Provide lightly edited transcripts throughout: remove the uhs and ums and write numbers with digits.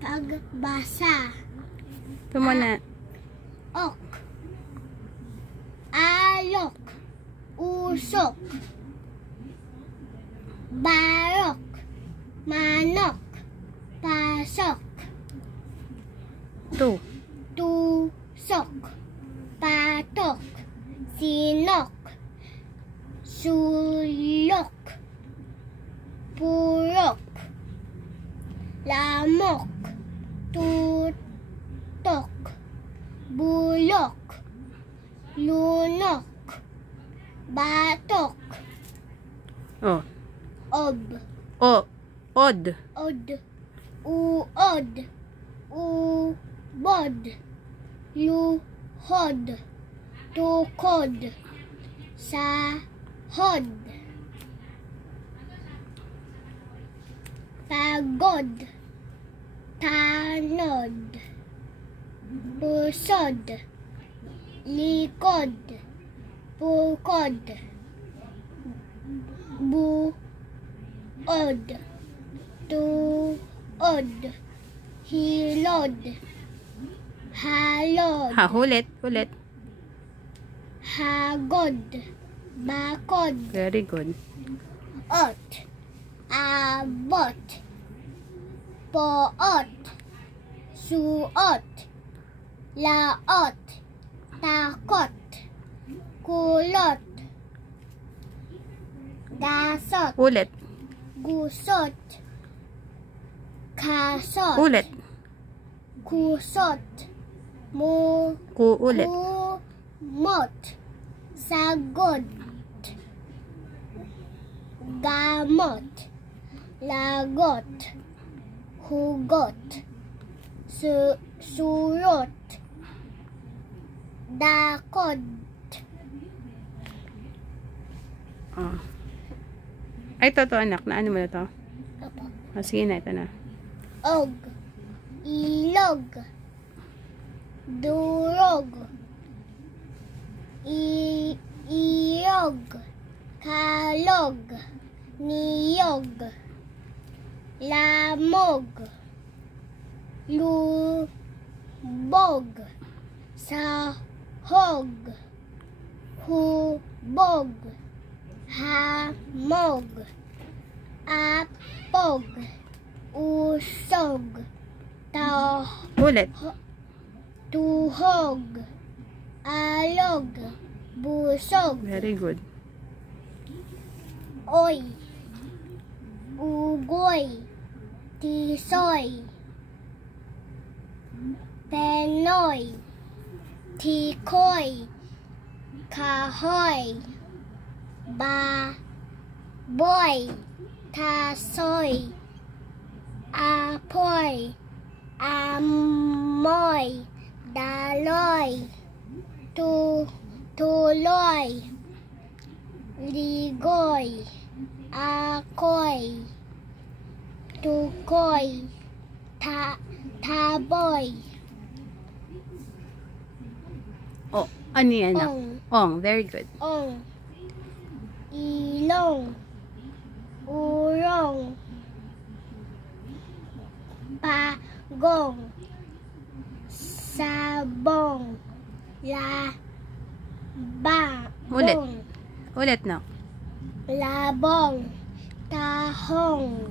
pagbasa. Ito muna. Ok, alok, usok, barok, manok, pasok, Ito. tusok, patok, sinok, sulok, purok, lamok, tutok, bulok, lunok, batok, Oh. ob, O. Od. od, uod, ubod, luhod, tukod, sahod, pagod, tanod, pusod, likod, bukod, buod, tuod, hilod, halod, Ha, ulit. Ulit. hagod, bakod, Very good. ot, abot, poot, suot, laot, takot, kulot, gasot, Ulit. gusot, kasot, Ulit. kusot, Ulit. kumot, sagot, gamot, lagot, hugot, surot, dakot, Oh. Ay, ito anak. Na ano mo na to? Oh, sige na. Ito na. og, ilog, durog, iyog, kalog, niyog, lamog, lubog, sahog, hubog, hamog, apog, usog, Ulit. tuhog, alog, busog, Very good. oy, ugoy, tisoy, penoy, tikoy, kahoy, baboy, tasoy, apoy, amoy, daloy, tuloy, ligoy, akoy, tukoy, taboy, Oh, ano yan anak? ong, Ong. Very good. ong, ilong, urong, pagong, sabong, Ulit. Ulit na. labong, tahong,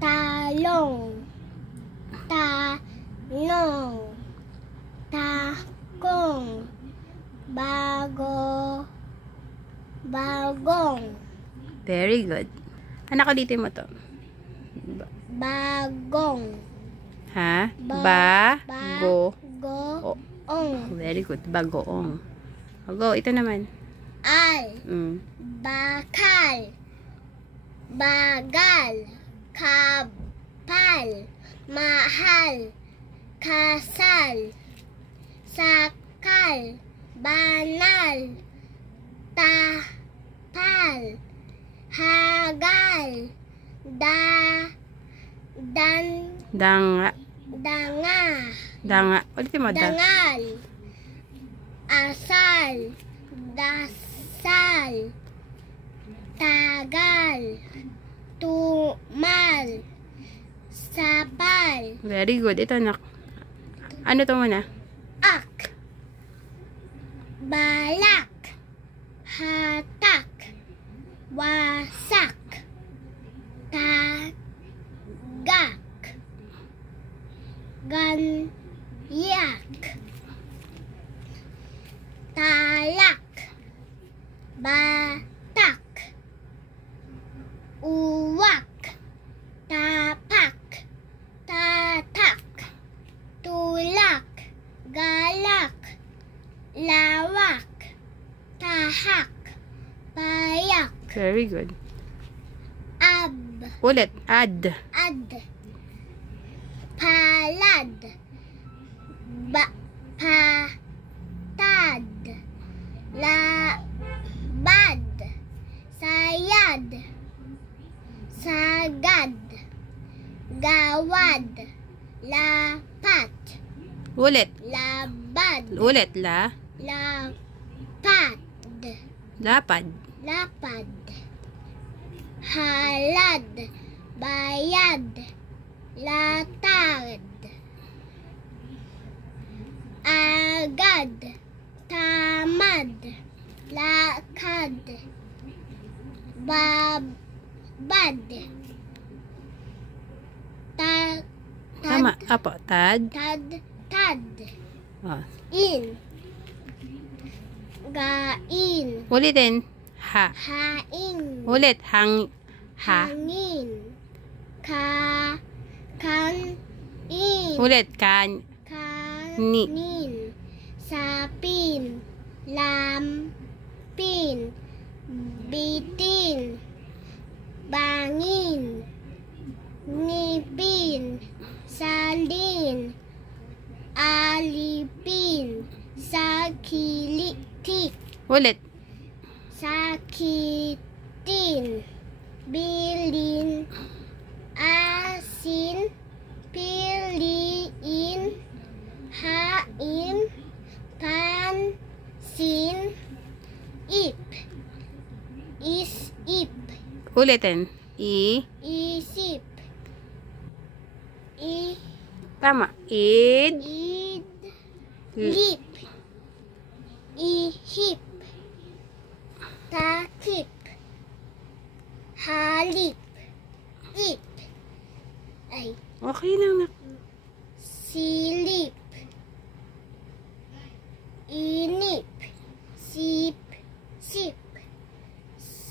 talong, tanong, takong, bagong, Very good. Anak, ulitin mo to. bagong, Ha? bagoong, Very good. Bagoong. O, go. Ito naman. al, bakal, bagal, kapal, mahal, kasal, sakal, banal, tapal, hagal, Danga. danga, Ulitin mo. dangal, asal, dasal, tagal, tumal, sapal, Al. Very good. Ito, anak. Ano to muna? Ak. Balak. Hatak. Wasak. Tagak. Ganyak. Talak. Batak. Uwak. Tapak. Tatak. Tulak. Galak. Lawak. Tahak. Payak. Very good. Ab. Ulit. Add. Ad. Palad. Patad. Labad. Sayad. Sagad. Gawad. Lapat. Ulit. Labad. Ulit. La. Lapad. Lapad. Lapad. Halad. Bayad. Latad. Agad. Tamad. Lakad. Babad. Tama. Apo. Tad. Tad. Oh. In. Gain. Ulitin. Ha. Hain. Ulit. Ha. Hangin. Kanin. Ulit. Kan. Kanin. Sapin. Lampin. Bitin. Bangin. Ngipin. Salin. Alipin. Sakilitik. Ulit. Sakitin. Bilin. Asin. Piliin. Hain. Pansin. Ip. Isip. Ulitin. I. Isip. Tama. Id. Lip. Ihip. Takip. Halip. Ip. Ay. Okay lang na. Silip. Inip. Sip. Sip.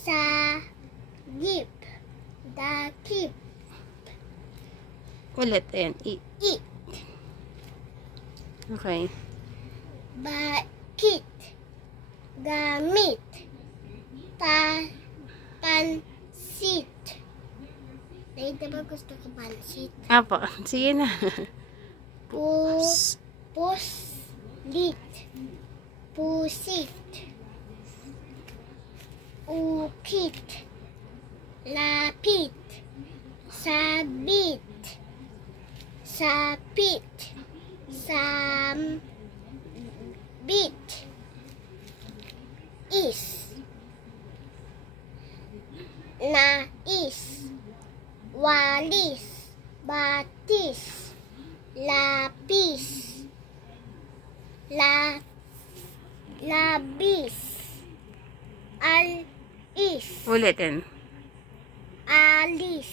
Sagip. Dakip. Ulit. Ayan. I. It. Okay. Bakit. Gamit. Pansit. Dahil diba gusto ko pansit? Apo. Sige na. Puslit. Pusit. Ukit. Lapit. Sabit. Sapit. Sambit. Is. Nais. Walis. Batis. Lapis. Labis. Alis. Ulitin. Alis.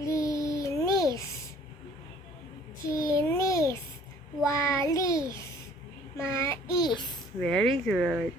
Linis. Kinis. Walis. Mais. Very good.